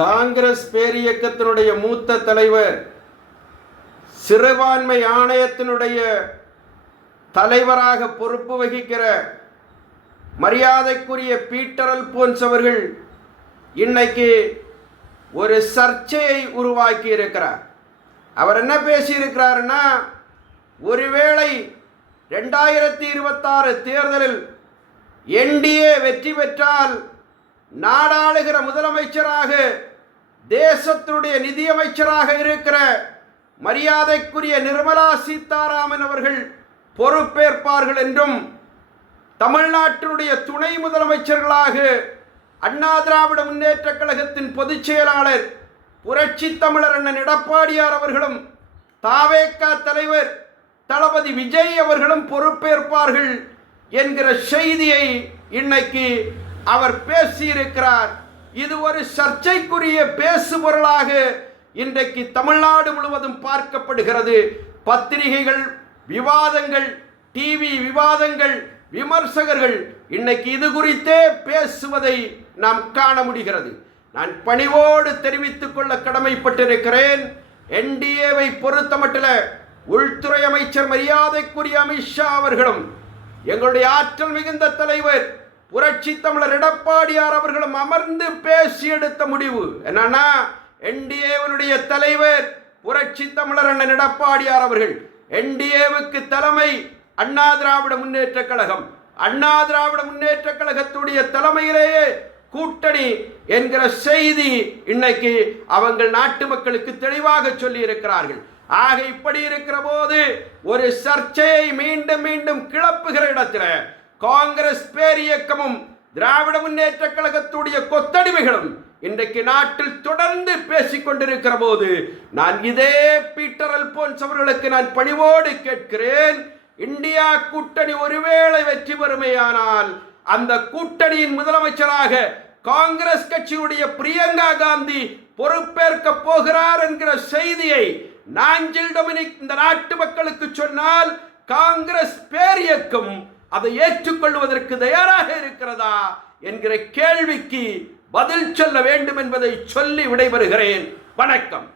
காங்கிரஸ் பேரியக்கத்தினுடைய மூத்த தலைவர், சிறுபான்மை ஆணையத்தினுடைய தலைவராக பொறுப்பு வகிக்கிற மரியாதைக்குரிய பீட்டர் அல்போன்ஸ் அவர்கள் இன்னைக்கு ஒரு சர்ச்சையை உருவாக்கி இருக்கிறார். அவர் என்ன பேசியிருக்கிறாருன்னா, ஒருவேளை 2026 தேர்தலில் என்டிஏ வெற்றி பெற்றால் நாடாளுகிற முதலமைச்சராக தேசத்தினுடைய நிதியமைச்சராக இருக்கிற மரியாதைக்குரிய நிர்மலா சீதாராமன் அவர்கள் பொறுப்பேற்பார்கள் என்றும், தமிழ்நாட்டினுடைய துணை முதலமைச்சர்களாக அண்ணா திராவிட முன்னேற்ற கழகத்தின் பொதுச் செயலாளர் புரட்சி தமிழர் அண்ணன் எடப்பாடியார் அவர்களும் தாவேக தலைவர் தளபதி விஜய் அவர்களும் பொறுப்பேற்பார்கள் என்கிற செய்தியை இன்னைக்கு அவர் பேசியிருக்கிறார். இது ஒரு சர்ச்சைக்குரிய பேசுபொருளாக இன்றைக்கு தமிழ்நாடு முழுவதும் பார்க்கப்படுகிறது. பத்திரிகைகள், விவாதங்கள், டிவி விவாதங்கள், விமர்சகர்கள் இன்னைக்கு இது குறித்தே பேசுவதை நாம் காண முடிகிறது. நான் பணிவோடு தெரிவித்துக் கொள்ள கடமைப்பட்டிருக்கிறேன். என்டிஏவை பொறுத்தமட்டில் உள்துறை அமைச்சர் மரியாதைக்குரிய அமித்ஷா அவர்களும், எங்களுடைய ஆற்றல் மிகுந்த தலைவர் புரட்சி தமிழர் எடப்பாடியார் அவர்களும் அமர்ந்து பேசி எடுத்த முடிவு என்னன்னா, என்டிஏவினுடைய தலைவர் புரட்சி தமிழர் அண்ணன் எடப்பாடியார் அவர்கள், என்டிஏவுக்கு தலைமை அண்ணா திராவிட முன்னேற்ற கழகம், அண்ணா திராவிட முன்னேற்ற கழகத்துடைய தலைமையிலேயே கூட்டணி என்கிற செய்தி இன்னைக்கு அவங்கள் நாட்டு மக்களுக்கு தெளிவாக சொல்லி இருக்கிறார்கள். ஆக இப்படி இருக்கிற போது ஒரு சர்ச்சையை மீண்டும் மீண்டும் கிளப்புகிற இடத்துல காங்கிரஸ் பேரியக்கமும் திராவிட முன்னேற்ற கழகத்துடைய கொத்தடிமைகளும் இன்றைக்கு நாட்டில் தொடர்ந்து பேசிக் கொண்டிருக்கிற போது நான் இதே பீட்டர் அல்போன்ஸ் அவர்களுக்கு நான் பணிவோடு கேட்கிறேன். இந்தியா கூட்டணி ஒருவேளை வெற்றி பெறுமையானால் அந்த கூட்டணியின் முதலமைச்சராக காங்கிரஸ் கட்சியுடைய பிரியங்கா காந்தி பொறுப்பேற்க போகிறார் என்கிற செய்தியை நாஞ்சில் டொமினிக் இந்த நாட்டு மக்களுக்கு சொன்னால் காங்கிரஸ் பேரியக்கம் அதை ஏற்றுக்கொள்வதற்கு தயாராக இருக்கிறதா என்கிற கேள்விக்கு பதில் சொல்ல வேண்டும் என்பதை சொல்லி விடைபெறுகிறேன். வணக்கம்.